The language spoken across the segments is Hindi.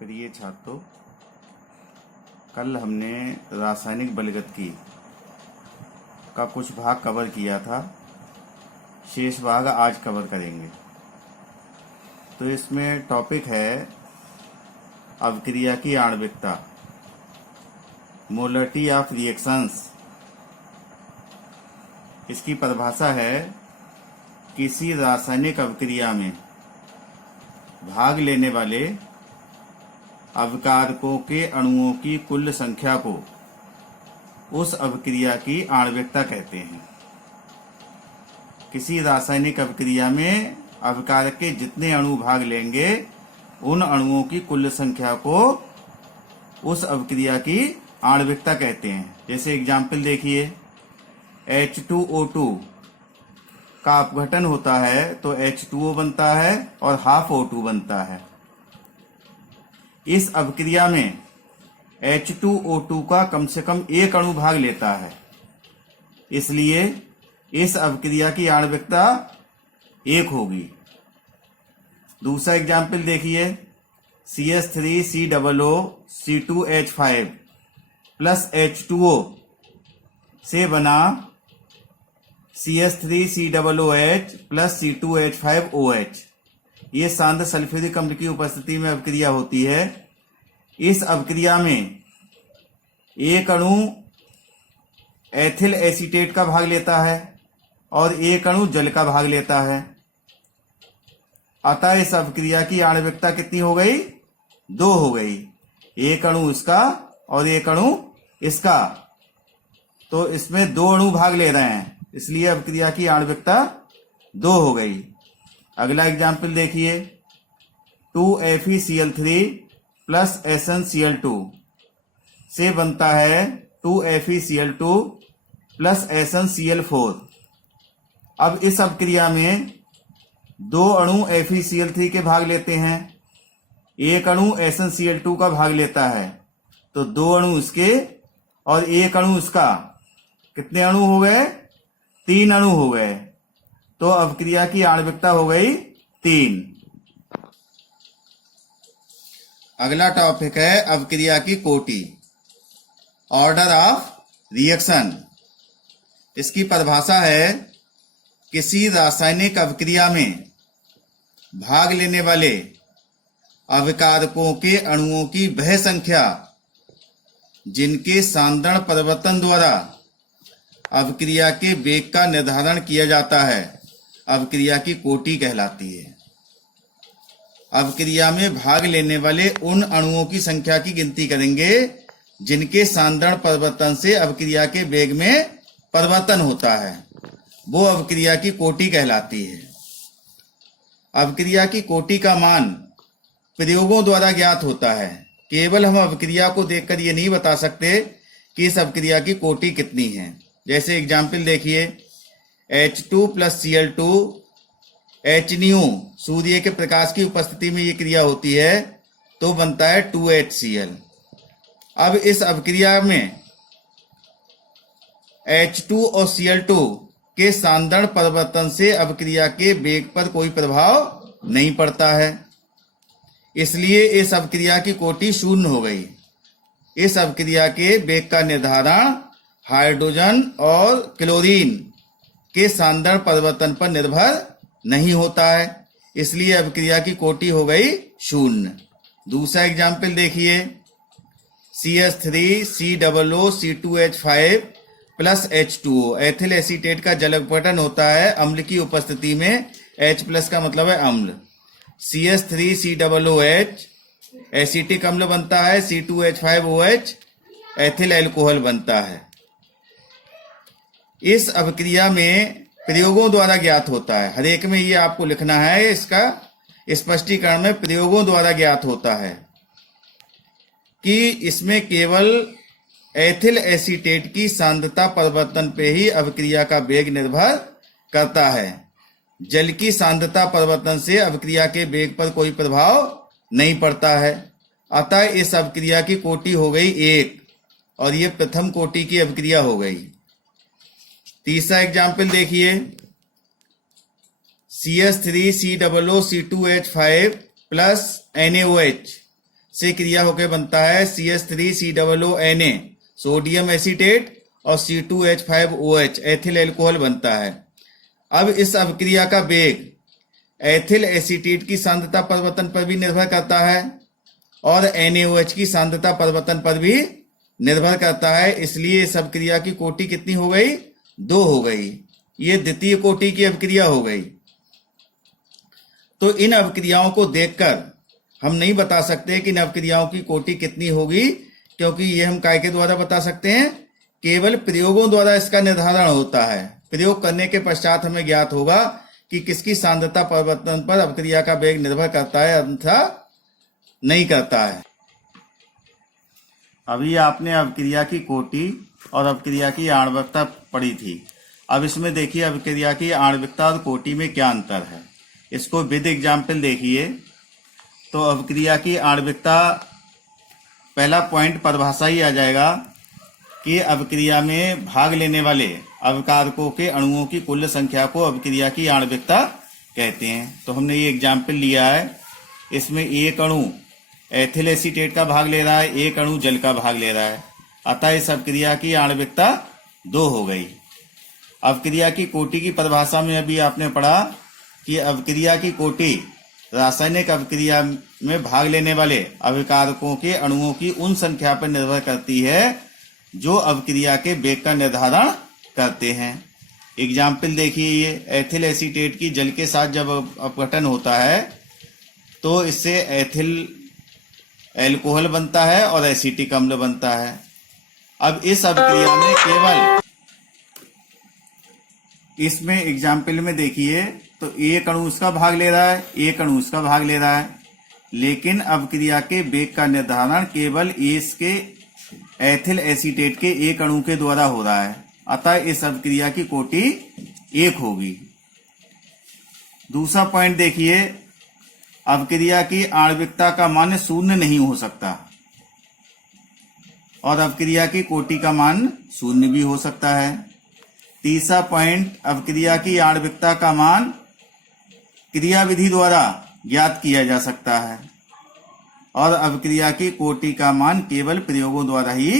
प्रिय छात्रों, कल हमने रासायनिक बलगतकी का कुछ भाग कवर किया था। शेष भाग आज कवर करेंगे। तो इसमें टॉपिक है अभिक्रिया की आणविकता, मोलरिटी ऑफ रिएक्शंस। इसकी परिभाषा है किसी रासायनिक अभिक्रिया में भाग लेने वाले अभिकारकों के अणुओं की कुल संख्या को उस अभिक्रिया की आणविकता कहते हैं। किसी रासायनिक अभिक्रिया में अभिकारक के जितने अणु भाग लेंगे उन अणुओं की कुल संख्या को उस अभिक्रिया की आणविकता कहते हैं। जैसे एग्जाम्पल देखिए, H2O2 का अपघटन होता है तो H2O बनता है और हाफ O2 बनता है। इस अभिक्रिया में H2O2 का कम से कम एक अणु भाग लेता है, इसलिए इस अभिक्रिया की आणविकता 1 होगी। दूसरा एग्जाम्पल देखिए, CH3COO C2H5 प्लस H2O से बना CH3COOH प्लस C2H5OH। ये सांद्र सल्फ्यूरिक अम्ल की उपस्थिति में अभिक्रिया होती है। इस अभिक्रिया में एक अणु एथिल एसीटेट का भाग लेता है और एक अणु जल का भाग लेता है। अतः इस अभिक्रिया की आणविकता कितनी हो गई? 2 हो गई। एक अणु इसका और एक अणु इसका, तो इसमें 2 अणु भाग ले रहे हैं, इसलिए अभिक्रिया की आणविकता 2 हो गई। अगला एग्जाम्पल देखिए, 2FeCl3 प्लस SnCl2 से बनता है 2FeCl2 प्लस SnCl4। अब इस अभिक्रिया में 2 अणु FeCl3 के भाग लेते हैं, एक अणु SnCl2 का भाग लेता है, तो 2 अणु इसके और एक अणु इसका, कितने अणु हो गए? 3 अणु हो गए। तो अभिक्रिया की आणविकता हो गई 3। अगला टॉपिक है अभिक्रिया की कोटि, ऑर्डर ऑफ रिएक्शन। इसकी परिभाषा है किसी रासायनिक अभिक्रिया में भाग लेने वाले अभिकारकों के अणुओं की वह संख्या जिनके सांद्रण परिवर्तन द्वारा अभिक्रिया के वेग का निर्धारण किया जाता है, अभिक्रिया की कोटि कहलाती है। अभिक्रिया में भाग लेने वाले उन अणुओं की संख्या की गिनती करेंगे जिनके सांद्रण परिवर्तन से अभिक्रिया के वेग में परिवर्तन होता है, वो अभिक्रिया की कोटि कहलाती है। अभिक्रिया की कोटि का मान प्रयोगों द्वारा ज्ञात होता है। केवल हम अभिक्रिया को देखकर ये नहीं बता सकते कि इस अभिक्रिया की कोटि कितनी है। जैसे एग्जाम्पल देखिए, H2 प्लस Cl2 HNO, सूर्य के प्रकाश की उपस्थिति में ये क्रिया होती है तो बनता है 2HCl। अब इस अभिक्रिया में H2 और Cl2 के सांद्रण परिवर्तन से अभिक्रिया के वेग पर कोई प्रभाव नहीं पड़ता है, इसलिए इस अभिक्रिया की कोटि 0 हो गई। इस अभिक्रिया के वेग का निर्धारण हाइड्रोजन और क्लोरीन के सांद्रण परिवर्तन पर निर्भर नहीं होता है, इसलिए अभिक्रिया की कोटि हो गई 0। दूसरा एग्जाम्पल देखिए, CH3COO C2H5 plus H2O, ethyl acetate का जल अपघटन होता है अम्ल की उपस्थिति में। H प्लस का मतलब है अम्ल। CH3COOH एसिटिक अम्ल बनता है, C2H5OH एथिल अल्कोहल बनता है। इस अभिक्रिया में प्रयोगों द्वारा ज्ञात होता है, हर एक में ये आपको लिखना है, इसका स्पष्टीकरण में प्रयोगों द्वारा ज्ञात होता है कि इसमें केवल एथिल एसीटेट की सांद्रता परिवर्तन पे ही अभिक्रिया का वेग निर्भर करता है। जल की सांद्रता परिवर्तन से अभिक्रिया के वेग पर कोई प्रभाव नहीं पड़ता है। अतः इस अभिक्रिया की कोटि हो गई 1 और ये प्रथम कोटि की अभिक्रिया हो गई। तीसरा एग्जाम्पल देखिए, CH3COO C2H5 प्लस NaOH से क्रिया होकर बनता है CH3COONA सोडियम एसीटेट और C2H5OH एथिल अल्कोहल बनता है। अब इस अभिक्रिया का वेग एथिल एसीटेट की सांद्रता परिवर्तन पर भी निर्भर करता है और NaOH की सांद्रता परिवर्तन पर भी निर्भर करता है। इसलिए इस अभिक्रिया की कोटि कितनी हो गई? 2 हो गई। ये द्वितीय कोटि की अभिक्रिया हो गई। तो इन अभिक्रियाओं को देखकर हम नहीं बता सकते कि इन अभिक्रियाओं की कोटि कितनी होगी, क्योंकि ये हम काय के द्वारा बता सकते हैं? केवल प्रयोगों द्वारा इसका निर्धारण होता है। प्रयोग करने के पश्चात हमें ज्ञात होगा कि किसकी सांद्रता परिवर्तन पर अभिक्रिया का वेग निर्भर करता है अथवा नहीं करता है। अभी आपने अभिक्रिया की कोटि और अभिक्रिया की आणविकता पढ़ी थी। अब इसमें देखिए अभिक्रिया की आणविकता और कोटि में क्या अंतर है। इसको विद एग्जाम्पल देखिए। तो अभिक्रिया की आणविकता, पहला पॉइंट परिभाषा ही आ जाएगा कि अभिक्रिया में भाग लेने वाले अभिकारकों के अणुओं की कुल संख्या को अभिक्रिया की आणविकता कहते हैं। तो हमने ये एग्जाम्पल लिया है। इसमें एक अणु एथिल एसीटेट का भाग ले रहा है, एक अणु जल का भाग ले रहा है, अतः इस अभिक्रिया की आणविकता 2 हो गई। अभिक्रिया की कोटि की परिभाषा में अभी आपने पढ़ा कि अभिक्रिया की कोटि रासायनिक अभिक्रिया में भाग लेने वाले अभिकारकों के अणुओं की उन संख्या पर निर्भर करती है जो अभिक्रिया के वेग का निर्धारण करते हैं। एग्जाम्पल देखिए, ये एथिल एसीटेट की जल के साथ जब अपघटन होता है तो इससे एथिल अल्कोहल बनता है और एसिटिक अम्ल बनता है। अब इस अभिक्रिया में केवल इसमें एग्जाम्पल में देखिए तो एक अणु उसका भाग ले रहा है, एक अणु उसका भाग ले रहा है, लेकिन अभिक्रिया के वेग का निर्धारण केवल इसके एथिल एसीटेट के एक अणु के द्वारा हो रहा है, अतः इस अभिक्रिया की कोटि 1 होगी। दूसरा पॉइंट देखिए, अभिक्रिया की आणविकता का मान 0 नहीं हो सकता और अभिक्रिया की कोटि का मान 0 भी हो सकता है। तीसरा पॉइंट, अभिक्रिया की आणविकता का मान क्रियाविधि द्वारा ज्ञात किया जा सकता है और अभिक्रिया की कोटि का मान केवल प्रयोगों द्वारा ही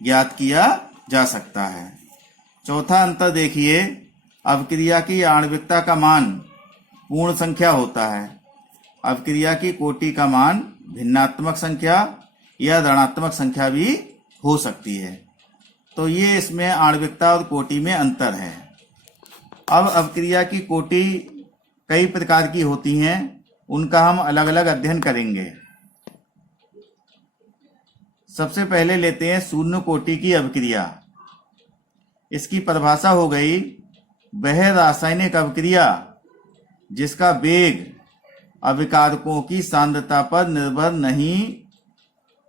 ज्ञात किया जा सकता है। चौथा अंतर देखिए, अभिक्रिया की आणविकता का मान पूर्ण संख्या होता है, अभिक्रिया की कोटि का मान भिन्नात्मक संख्या या ऋणात्मक संख्या भी हो सकती है। तो ये इसमें आणविकता और कोटि में अंतर है। अब अभिक्रिया की कोटि कई प्रकार की होती हैं, उनका हम अलग अलग अध्ययन करेंगे। सबसे पहले लेते हैं शून्य कोटि की अभिक्रिया। इसकी परिभाषा हो गई, वह रासायनिक अभिक्रिया जिसका वेग अभिकारकों की सांद्रता पर निर्भर नहीं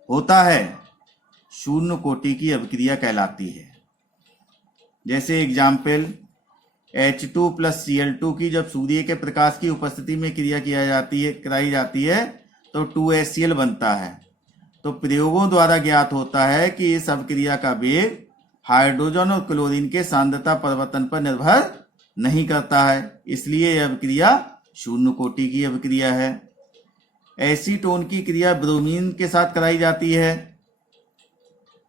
होता है, शून्य कोटि की अभिक्रिया कहलाती है। जैसे एग्जाम्पल, H2 + Cl2 की जब सूर्य के प्रकाश की उपस्थिति में क्रिया कराई जाती है तो 2HCl बनता है। तो प्रयोगों द्वारा ज्ञात होता है कि इस अभिक्रिया का वेग हाइड्रोजन और क्लोरीन के सांद्रता परिवर्तन पर निर्भर नहीं करता है, इसलिए यह अभिक्रिया शून्य कोटि की अभिक्रिया है। एसीटोन की क्रिया ब्रोमीन के साथ कराई जाती है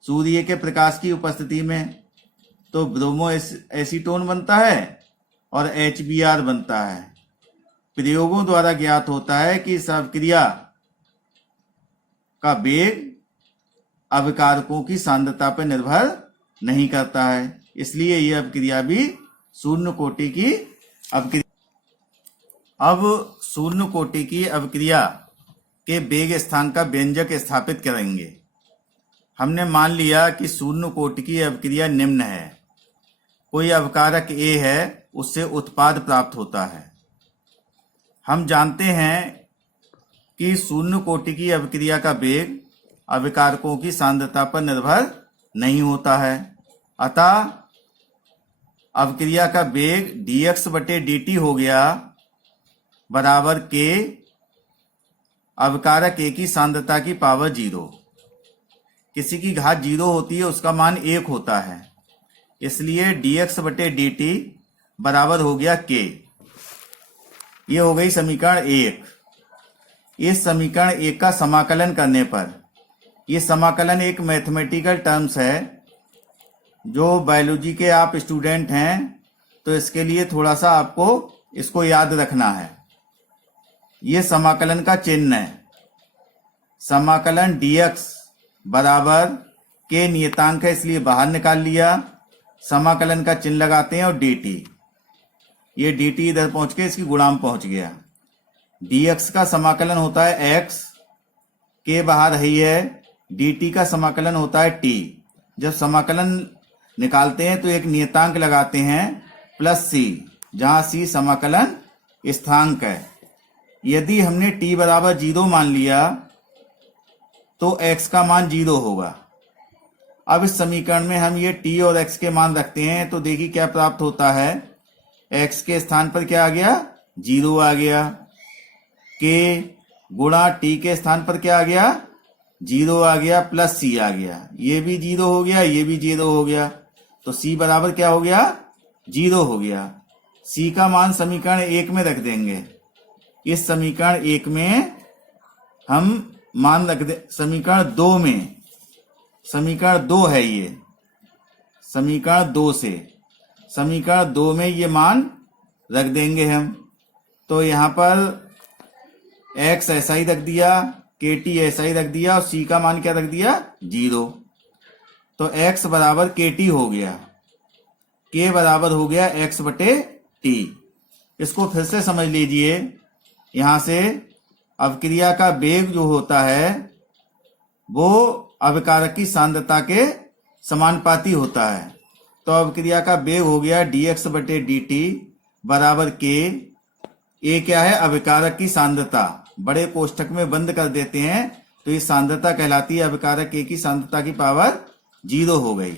सूर्य के प्रकाश की उपस्थिति में, तो ब्रोमो एसीटोन बनता है और HBr बनता है। प्रयोगों द्वारा ज्ञात होता है कि इस अभिक्रिया का वेग अभिकारकों की सांद्रता पर निर्भर नहीं करता है, इसलिए यह अभिक्रिया भी शून्य कोटि की अभिक्रिया। अब शून्य कोटि की अभिक्रिया के वेग स्थान का व्यंजक स्थापित करेंगे। हमने मान लिया कि शून्य कोटि की अभिक्रिया निम्न है। कोई अभिकारक A है, उससे उत्पाद प्राप्त होता है। हम जानते हैं कि शून्य कोटि की अभिक्रिया का वेग अभिकारकों की सांद्रता पर निर्भर नहीं होता है, अतः अभिक्रिया का वेग dx/dt हो गया बराबर K अभिकारक A की सांद्रता की पावर 0। किसी की घात 0 होती है, उसका मान 1 होता है, इसलिए dx/dt बराबर हो गया K। ये हो गई समीकरण 1। इस समीकरण 1 का समाकलन करने पर, ये समाकलन एक मैथमेटिकल टर्म्स है, जो बायोलॉजी के आप स्टूडेंट हैं तो इसके लिए थोड़ा सा आपको इसको याद रखना है। ये समाकलन का चिन्ह है, समाकलन dx बराबर के नियतांक है इसलिए बाहर निकाल लिया, समाकलन का चिन्ह लगाते हैं और dt, ये dt इधर पहुंच के इसकी गुणाम पहुंच गया। dx का समाकलन होता है x, के बाहर है dt का समाकलन होता है t। जब समाकलन निकालते हैं तो एक नियतांक लगाते हैं प्लस c, जहां c समाकलन स्थिरांक है। यदि हमने t बराबर 0 मान लिया तो x का मान 0 होगा। अब इस समीकरण में हम ये t और x के मान रखते हैं तो देखिए क्या प्राप्त होता है, x के स्थान पर क्या आ गया, 0 आ गया, k गुणा t के स्थान पर क्या आ गया, 0 आ गया, प्लस c आ गया, ये भी 0 हो गया, ये भी 0 हो गया, तो c बराबर क्या हो गया, 0 हो गया। c का मान समीकरण 1 में रख देंगे। इस समीकरण 1 में हम मान रख दे, समीकरण 2 में, समीकरण 2 है ये, समीकरण 2 से समीकरण 2 में ये मान रख देंगे हम। तो यहाँ पर x ऐसा ही रख दिया, kt ऐसा ही रख दिया और c का मान क्या रख दिया, 0। तो x बराबर kt हो गया, k बराबर हो गया x बटे t। इसको फिर से समझ लीजिए, यहां से अवक्रिया का वेग जो होता है वो अभिकारक की सांद्रता के समानुपाती होता है। तो अवक्रिया का वेग हो गया dx बटे dt बराबर k। ये क्या है, अभिकारक की सांद्रता, बड़े कोष्ठक में बंद कर देते हैं तो ये सांद्रता कहलाती है, अभिकारक k की सांद्रता की पावर 0 हो गई।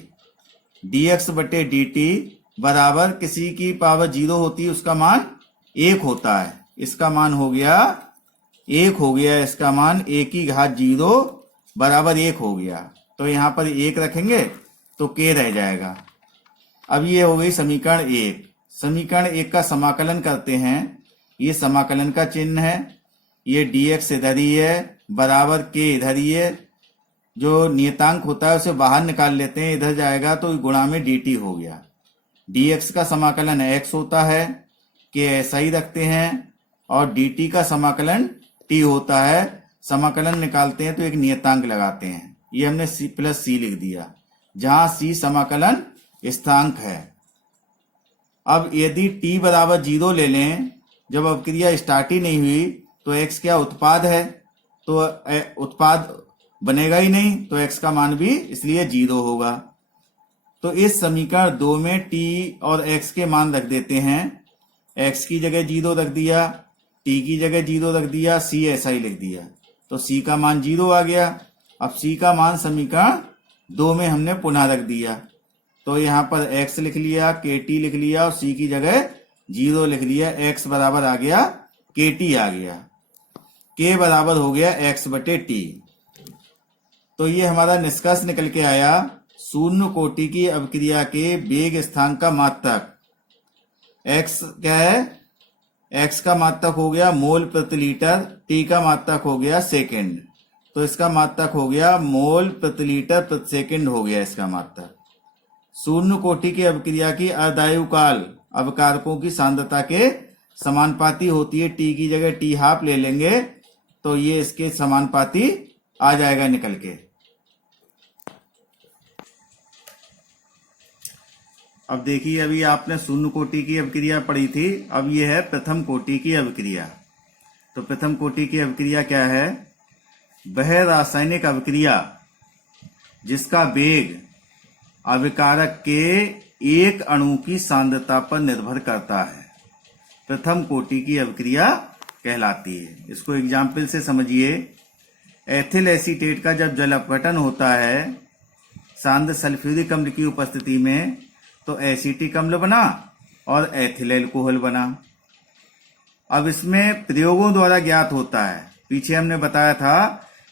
dx बटे dt बराबर किसी की पावर 0 होती है उसका मान 1 होता है, इसका मान हो गया 1 हो गया, इसका मान 1 की घात 0 बराबर 1 हो गया। तो यहाँ पर 1 रखेंगे तो k रह जाएगा। अब ये हो गई समीकरण 1। समीकरण 1 का समाकलन करते हैं, ये समाकलन का चिन्ह है, ये dx इधर ही है बराबर k इधर ही है, जो नियतांक होता है उसे बाहर निकाल लेते हैं, इधर जाएगा तो गुणा में dt हो गया। dx का समाकलन x होता है, k ऐसा ही रखते हैं, और dt का समाकलन t होता है। समाकलन निकालते हैं तो एक नियतांक लगाते हैं, ये हमने c प्लस c लिख दिया, जहां c समाकलन स्थिरांक है। अब यदि t बराबर 0 ले लें, जब अवक्रिया स्टार्ट ही नहीं हुई तो x क्या उत्पाद है, तो उत्पाद बनेगा ही नहीं, तो x का मान भी इसलिए 0 होगा। तो इस समीकरण 2 में t और x के मान रख देते हैं, x की जगह 0 रख दिया, t की जगह 0 रख दिया, c ऐसा ही लिख दिया, तो c का मान 0 आ गया। अब c का मान समीकरण 2 में हमने पुनः रख दिया, तो यहाँ पर x लिख लिया, kt लिख लिया और c की जगह 0 लिख लिया, x बराबर आ गया kt आ गया, k बराबर हो गया x बटे t। तो ये हमारा निष्कर्ष निकल के आया, शून्य कोटि की अवक्रिया के वेग स्थान का मात्रक x क्या है, x का मात्रक हो गया मोल प्रति लीटर, t का मात्रक हो गया सेकंड, तो इसका मात्रक हो गया मोल प्रति लीटर प्रति सेकंड हो गया इसका मात्रक। शून्य कोटि की अवक्रिया की अर्धायु काल अवकारकों की सांद्रता के समानुपाती होती है, t की जगह t हाफ ले लेंगे तो ये इसके समानुपाती आ जाएगा निकल के। अब देखिए, अभी आपने शून्य कोटि की अवक्रिया पढ़ी थी, अब ये है प्रथम कोटि की अवक्रिया। तो प्रथम कोटि की अवक्रिया क्या है, वह रासायनिक अवक्रिया जिसका वेग अभिकारक के एक अणु की सांद्रता पर निर्भर करता है, प्रथम कोटि की अवक्रिया कहलाती है। इसको एग्जाम्पल से समझिए। एथिल एसीटेट का जब जल अपघटन होता है सांद्र सल्फ्यूरिक अम्ल की उपस्थिति में, तो एसीटिक अम्ल बना और एथिल एल्कोहल बना। अब इसमें प्रयोगों द्वारा ज्ञात होता है, पीछे हमने बताया था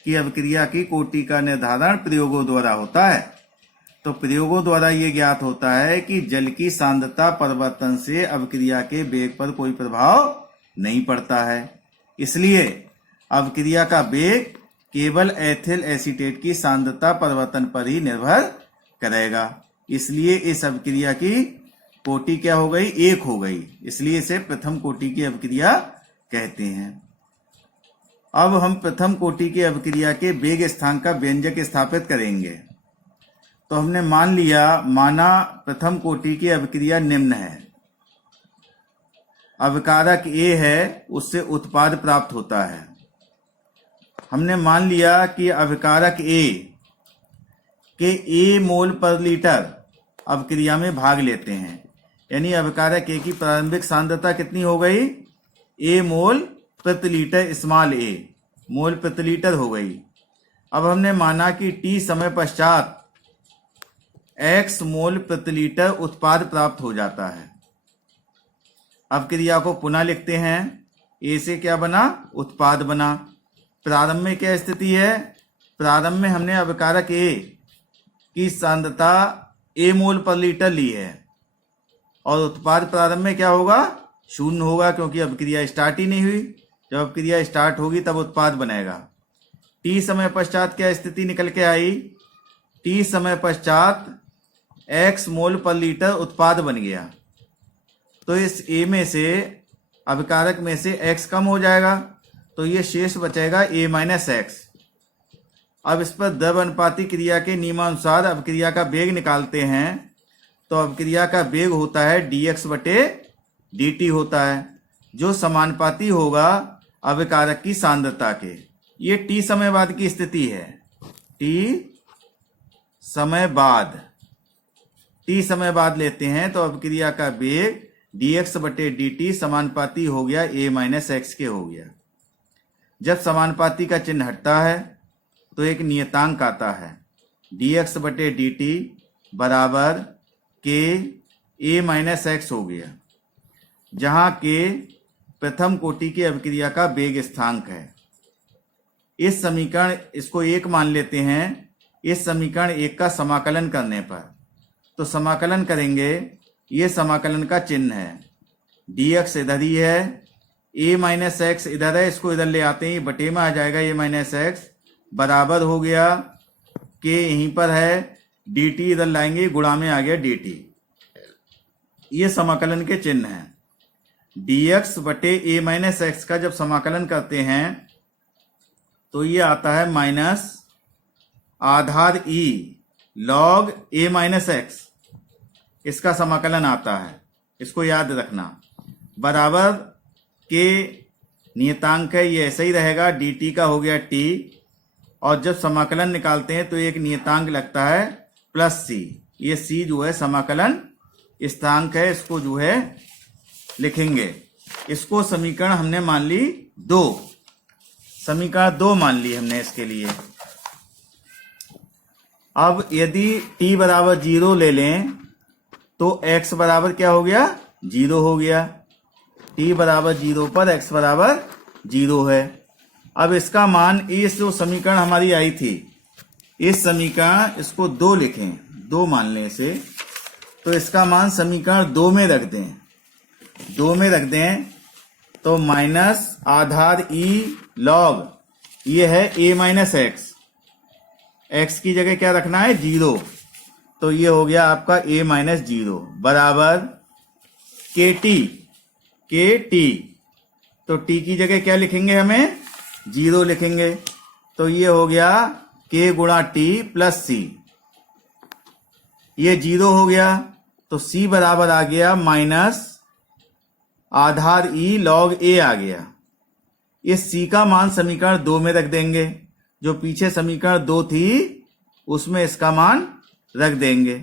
कि अवक्रिया की कोटि का निर्धारण प्रयोगों द्वारा होता है। तो प्रयोगों द्वारा ये ज्ञात होता है कि जल की सांद्रता परिवर्तन से अवक्रिया के वेग पर कोई प्रभाव नहीं पड़ता है, इसलिए अवक्रिया का वेग केवल एथिल एसीटेट की सांद्रता परिवर्तन पर ही निर्भर करेगा। इसलिए इस अवक्रिया की कोटि क्या हो गई? 1 हो गई। इसलिए इसे प्रथम कोटि की अवक्रिया कहते हैं। अब हम प्रथम कोटि की अवक्रिया के वेग स्थानांक का व्यंजक स्थापित करेंगे। तो हमने माना प्रथम कोटि की अवक्रिया निम्न है। अवकारक A है, उससे उत्पाद प्राप्त होता है। हमने मान लिया कि अवकारक A के A मोल पर लीटर अवक्रिया में भाग लेते हैं, यानी अवकारक A की प्रारंभिक सांद्रता कितनी हो गई? A मोल प्रति लीटर, स्मॉल a मोल प्रति लीटर हो गई। अब हमने माना कि T समय पश्चात X मोल प्रति लीटर उत्पाद प्राप्त हो जाता है। अवक्रिया को पुनः लिखते हैं। A से क्या बना? उत्पाद बना। प्रारंभ में क्या स्थिति है? प्रारंभ में हमने अवकारक A की सांद्रता A मोल पर लीटर ली है और उत्पाद प्रारंभ में क्या होगा? 0 होगा, क्योंकि अवक्रिया स्टार्ट ही नहीं हुई। जब अवक्रिया स्टार्ट होगी तब उत्पाद बनेगा। T समय पश्चात क्या स्थिति निकल के आई? T समय पश्चात X मोल पर लीटर उत्पाद बन गया। तो इस A में से, अवकारक में से X कम हो जाएगा, तो ये शेष बचेगा A माइनस X। अब इस पर द्रव्यनुपाती क्रिया के नियमानुसार अवक्रिया का वेग निकालते हैं। तो अवक्रिया का वेग होता है dx बटे dt होता है, जो समानुपाती होगा अवकारक की सांद्रता के। ये t समय बाद की स्थिति है। t समय बाद लेते हैं तो अवक्रिया का वेग dx बटे dt समानुपाती हो गया a माइनस x के हो गया। जब समानुपाती का चिन्ह हटता है तो एक नियतांक आता है, dx बटे dt बराबर k a माइनस x हो गया, जहां k प्रथम कोटि की अवक्रिया का वेग स्थानांक है। इस समीकरण, इसको 1 मान लेते हैं। इस समीकरण 1 का समाकलन करने पर, तो समाकलन करेंगे, ये समाकलन का चिन्ह है। dx इधर ही है, a माइनस एक्स इधर है, इसको इधर ले आते हैं, बटे में आ जाएगा a माइनस एक्स, बराबर हो गया k यहीं पर है, dt इधर लाएंगे, गुणा में आ गया dt। ये समाकलन के चिन्ह हैं। dx बटे a माइनस एक्स का जब समाकलन करते हैं तो ये आता है minus Aadhaar e log a minus x, इसका समाकलन आता है, इसको याद रखना। बराबर के नियतांक है, ये ऐसे ही रहेगा, dt का हो गया t, और जब समाकलन निकालते हैं तो एक नियतांक लगता है प्लस c। ये c जो है समाकलन स्थिरांक है, इसको जो है लिखेंगे। इसको समीकरण हमने मान ली 2, समीकरण 2 मान ली हमने इसके लिए। अब यदि t बराबर 0 ले लें तो x बराबर क्या हो गया? 0 हो गया। t बराबर 0 पर x बराबर 0 है। अब इसका मान, इस जो समीकरण हमारी आई थी, इस समीकरण, इसको 2 लिखें, 2 मान लें इसे, तो इसका मान समीकरण 2 में रख दें। 2 में रख दें तो माइनस आधार e log, ये है a माइनस एक्स, x की जगह क्या रखना है? 0, तो ये हो गया आपका a माइनस 0 बराबर kt, तो t की जगह क्या लिखेंगे? हमें 0 लिखेंगे, तो ये हो गया k गुणा t प्लस c। ये 0 हो गया तो c बराबर आ गया minus Aadhaar e log a आ गया। इस c का मान समीकरण 2 में रख देंगे, जो पीछे समीकरण 2 थी उसमें इसका मान रख देंगे।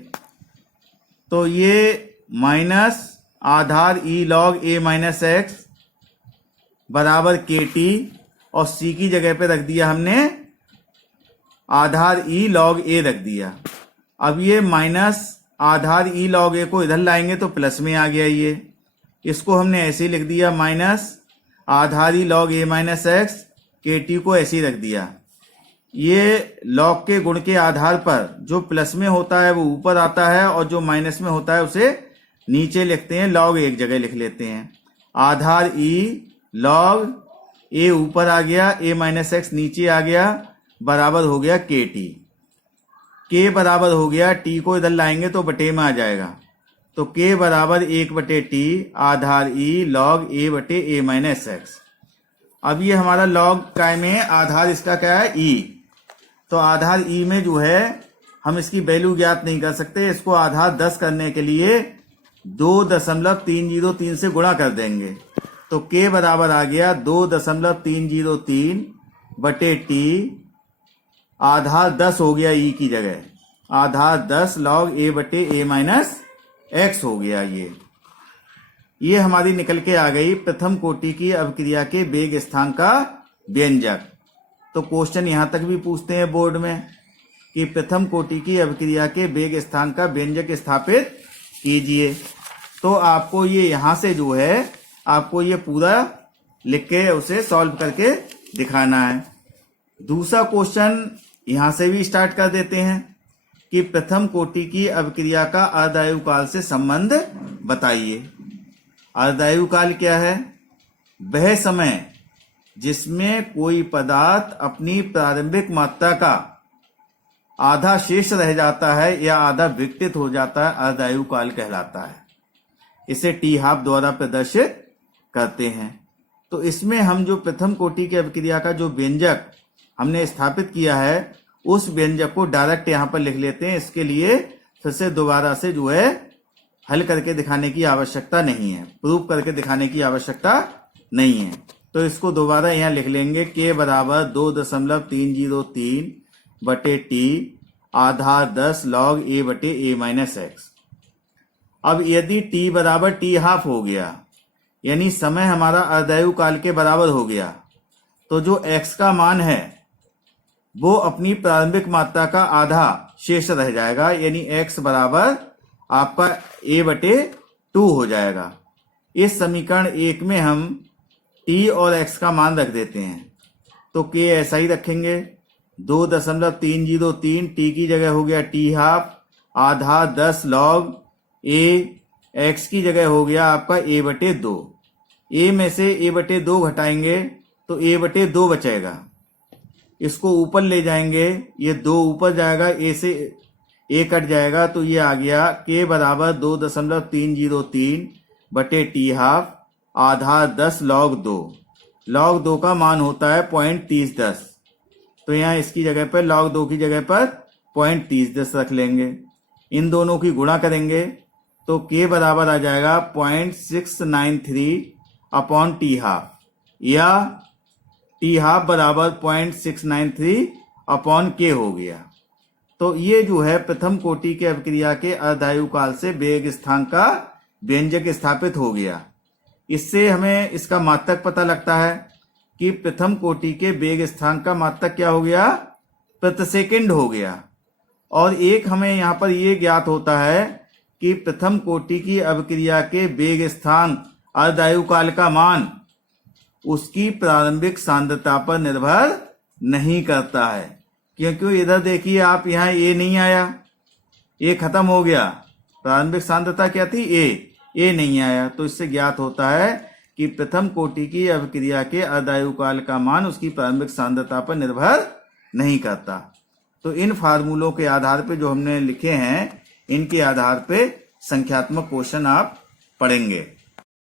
तो ये minus Aadhaar e log a minus x बराबर kt, और c की जगह पे रख दिया हमने आधार e log a रख दिया। अब ये minus Aadhaar e log a को इधर लाएंगे तो प्लस में आ गया, ये इसको हमने ऐसे ही लिख दिया, minus Aadhaar e log a minus x, kt को ऐसे ही रख दिया। ये log के गुण के आधार पर जो प्लस में होता है वो ऊपर आता है, और जो माइनस में होता है उसे नीचे लिखते हैं, log एक जगह लिख लेते हैं। आधार e log ए ऊपर आ गया, ए माइनस एक्स नीचे आ गया, बराबर हो गया के टी। के बराबर हो गया, टी को इधर लाएंगे तो बटे में आ जाएगा, तो के बराबर 1/t आधार ई लॉग ए बटे ए माइनस एक्स। अब ये हमारा लॉग काय में आधार इसका क्या है, ई। तो आधार ई में जो है हम इसकी वैल्यू ज्ञात नहीं कर सकते, इसको आधार 10 करने के लिए 2.303 से गुणा कर देंगे, तो के बराबर आ गया 2.303 बटे टी, आधार 10 हो गया ई की जगह, आधार 10 लॉग ए बटे ए माइनस एक्स हो गया। ये हमारी निकल के आ गई प्रथम कोटि की अवक्रिया के वेग स्थान का व्यंजक। तो क्वेश्चन यहां तक भी पूछते हैं बोर्ड में कि प्रथम कोटि की अवक्रिया के वेग स्थान का व्यंजक स्थापित कीजिए। तो आपको ये यहां से जो है आपको ये पूरा लिख के उसे सॉल्व करके दिखाना है। दूसरा क्वेश्चन यहां से भी स्टार्ट कर देते हैं कि प्रथम कोटि की अवक्रिया का अर्धायु काल से संबंध बताइए। अर्धायु काल क्या है? वह समय जिसमें कोई पदार्थ अपनी प्रारंभिक मात्रा का आधा शेष रह जाता है या आधा विघटित हो जाता है, अर्धायु काल कहलाता है। इसे टी हाफ द्वारा प्रदर्शित करते हैं। तो इसमें हम जो प्रथम कोटि की अवक्रिया का जो व्यंजक हमने स्थापित किया है उस व्यंजक को डायरेक्ट यहाँ पर लिख लेते हैं। इसके लिए फिर से दोबारा से जो है हल करके दिखाने की आवश्यकता नहीं है, प्रूव करके दिखाने की आवश्यकता नहीं है। तो इसको दोबारा यहाँ लिख लेंगे, के बराबर 2.303 बटे टी आधार 10 लॉग ए बटे ए माइनस एक्स। अब यदि टी बराबर टी हाफ हो गया, यानी समय हमारा अर्धायु काल के बराबर हो गया, तो जो एक्स का मान है वो अपनी प्रारंभिक मात्रा का आधा शेष रह जाएगा, यानी एक्स बराबर आपका ए बटे 2 हो जाएगा। इस समीकरण 1 में हम टी और एक्स का मान रख देते हैं, तो के ऐसा ही रखेंगे, 2.303 टी की जगह हो गया टी हाफ आधा 10 लॉग ए, एक्स की जगह हो गया आपका ए बटे 2। ए में से ए बटे 2 घटाएंगे तो ए बटे 2 बचेगा, इसको ऊपर ले जाएंगे, ये 2 ऊपर जाएगा, ए से ए कट जाएगा, तो ये आ गया के बराबर 2.303 बटे टी हाफ आधार 10 लॉग 2। लॉग 2 का मान होता है 0.3010, तो यहाँ इसकी जगह पर लॉग 2 की जगह पर 0.3010 रख लेंगे। इन दोनों की गुणा करेंगे तो के बराबर आ जाएगा 0.693 अपॉन टी हाफ, या टी हाफ बराबर 0.693 अपॉन के हो गया। तो ये जो है प्रथम कोटि के अवक्रिया के अर्धायु काल से वेग स्थान का व्यंजक स्थापित हो गया। इससे हमें इसका मात्रक पता लगता है कि प्रथम कोटि के वेग स्थान का मात्रक क्या हो गया, प्रति सेकंड हो गया। और एक हमें यहाँ पर ये ज्ञात होता है कि प्रथम कोटि की अवक्रिया के वेग स्थान अर्धायु काल का मान उसकी प्रारंभिक सांद्रता पर निर्भर नहीं करता है, क्योंकि इधर देखिए आप, यहाँ ए नहीं आया, ए खत्म हो गया, प्रारंभिक सांद्रता क्या थी, ए नहीं आया। तो इससे ज्ञात होता है कि प्रथम कोटि की अवक्रिया के अर्धायु काल का मान उसकी प्रारंभिक सांद्रता पर निर्भर नहीं करता। तो इन फार्मूलों के आधार पे जो हमने लिखे हैं, इनके आधार पे संख्यात्मक क्वेश्चन आप पढ़ेंगे।